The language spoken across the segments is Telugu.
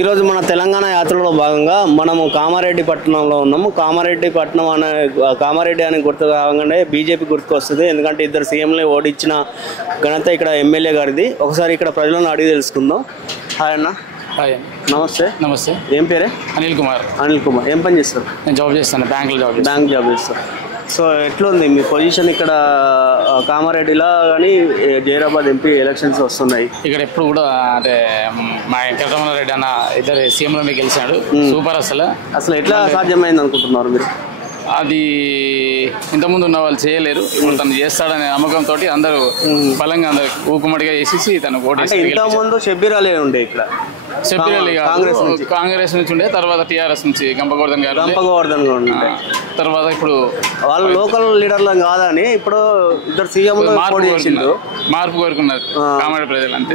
ఈరోజు మన తెలంగాణ యాత్రలో భాగంగా మనము కామారెడ్డి పట్టణంలో ఉన్నాము. కామారెడ్డి అని గుర్తు కాగానే బీజేపీ గుర్తుకు వస్తుంది. ఎందుకంటే ఇద్దరు సీఎంలు ఓడించిన ఘనత ఇక్కడ ఎమ్మెల్యే గారిది. ఒకసారి ఇక్కడ ప్రజలను అడిగి తెలుసుకుందాం. హాయ్ అన్న. హాయ్. నమస్తే. నమస్తే. ఏం పేరే? అనిల్ కుమార్. అనిల్ కుమార్. ఏం పని చేస్తారు? నేను జాబ్ చేస్తాను, బ్యాంక్ జాబ్ చేస్తారు. సో ఎట్లుంది మీ పొజిషన్ ఇక్కడ కామారెడ్డిలో? కానీ జైరాబాద్ ఎంపీ ఎలక్షన్స్ వస్తున్నాయి. ఇక్కడ ఎప్పుడు కూడా అంటే మా వెంకటరమణ రెడ్డి అన్న ఇద్దరు సీఎంలో మీకు గెలిచాడు. సూపర్. అసలు ఎట్లా సాధ్యమైంది అనుకుంటున్నారు మీరు? అది ఇంతకుముందు ఉన్న వాళ్ళు చేయలేరు. ఇప్పుడు తను చేస్తాడనే నమ్మకంతో అందరూ బలంగా అందరు ఊకుమడిగా చేసేసి తను ఓటేసి. ఇంతకుముందు షబ్బీర్ అలీ ఉండే ఇక్కడ, షబ్బీర్ అలీ కాంగ్రెస్ నుంచి ఉండే, తర్వాత టీఆర్ఎస్ నుంచి గంపగోవర్ధన్ గారు, తర్వాత ఇప్పుడు వాళ్ళు లోకల్ లీడర్లు కాదని ఇప్పుడు ఇద్దరు సీఎం మార్పు కోరుకున్నారు కామారెడ్డి ప్రజలు అంతే.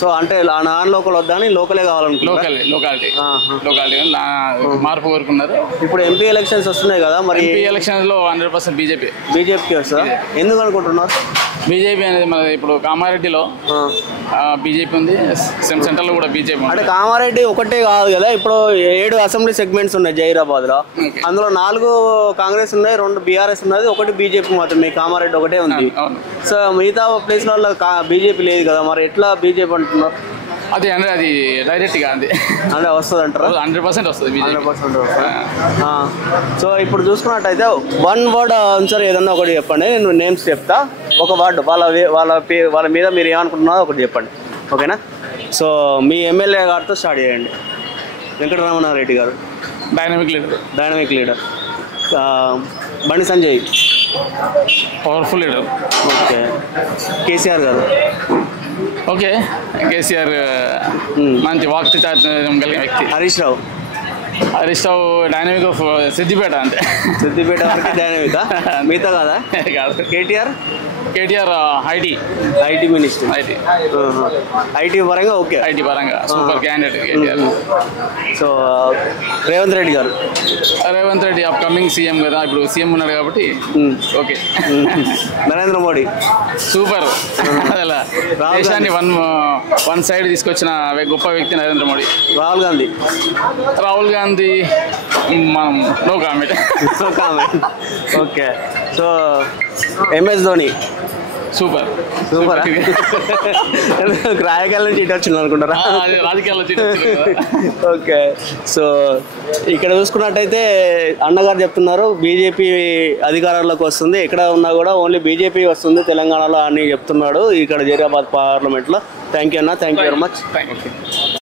సో అంటే నాన్ లోకల్ వద్దని లోకలే కావాలనుకుంటున్నారు. లోకాలిటీ మార్పు కోరుకున్నారు. ఇప్పుడు ఎంపీ ఎలక్షన్స్ వస్తున్నాయి కదా, మరి ఎంపీ ఎలక్షన్స్ లో 100% బీజేపీకి వస్తుందా? ఎందుకు అనుకుంటున్నారు? బీజేపీ అనేది మన ఇప్పుడు కామారెడ్డిలో బీజేపీ ఉంది, సెంట్రల్ లో కూడా బీజేపీ. అంటే కామారెడ్డి ఒకటే కాదు కదా, ఇప్పుడు 7 అసెంబ్లీ సెగ్మెంట్స్ ఉన్నాయి జైరాబాద్ లో. అందులో 4 కాంగ్రెస్ ఉన్నాయి, 2 బీఆర్ఎస్ ఉన్నది, 1 బీజేపీ మాత్రమే. కామారెడ్డి ఒకటే ఉంది. సో మిగతా ప్లేస్లలో బీజేపీ లేదు కదా, మరి ఎట్లా బీజేపీ అంటున్నారు? అదే అంటే అది డైరెక్ట్ గా అంటే వస్తుంది అంటారు. 100% వస్తుంది. 100% వస్తుంది. సో ఇప్పుడు చూసుకున్నట్టయితే 1 వర్డ్ ఆన్సర్ ఏదన్నా ఒకటి చెప్పండి. నేను నేమ్స్ చెప్తా, ఒక వర్డ్ వాళ్ళ మీద మీరు ఏమనుకుంటున్నారో ఒకటి చెప్పండి, ఓకేనా? సో మీ ఎమ్మెల్యే గారితో స్టార్ట్ చేయండి. వెంకటరమణారెడ్డి గారు. Dynamic leader. Bandi Sanjay. Powerful leader. Okay. KCR గారు. ఓకే. కేసీఆర్ మంచి వాక్తి కలిగిన వ్యక్తి. హరీష్ రావు డైనమిక్ ఆఫ్ సిద్దిపేట అంతే. సిద్దిపేట వరకు డైనమికా, మిగతా కదా? కాదు. KTR IT minister. ఐటీ పరంగా ఓకే. ఐటీ పరంగా super candidate KTR. So Revanth Reddy upcoming CM కదా, ఇప్పుడు సీఎం ఉన్నాడు కాబట్టి ఓకే. నరేంద్ర మోడీ సూపర్. అలా దేశాన్ని వన్ సైడ్ తీసుకొచ్చిన గొప్ప వ్యక్తి నరేంద్ర మోడీ. రాహుల్ గాంధీ మనం no comment. Okay. So MS Dhoni. Super. రాజకీయాల నుంచి ఇటు వచ్చింది అనుకుంటారా? రాజకీయాల్లో. ఓకే. సో ఇక్కడ చూసుకున్నట్టయితే అన్నగారు చెప్తున్నారు బీజేపీ అధికారంలోకి వస్తుంది, ఎక్కడ ఉన్నా కూడా ఓన్లీ బీజేపీ వస్తుంది తెలంగాణలో అని చెప్తున్నాడు ఇక్కడ జైరాబాద్ పార్లమెంట్లో. థ్యాంక్ యూ అన్న, థ్యాంక్ యూ వెరీ మచ్.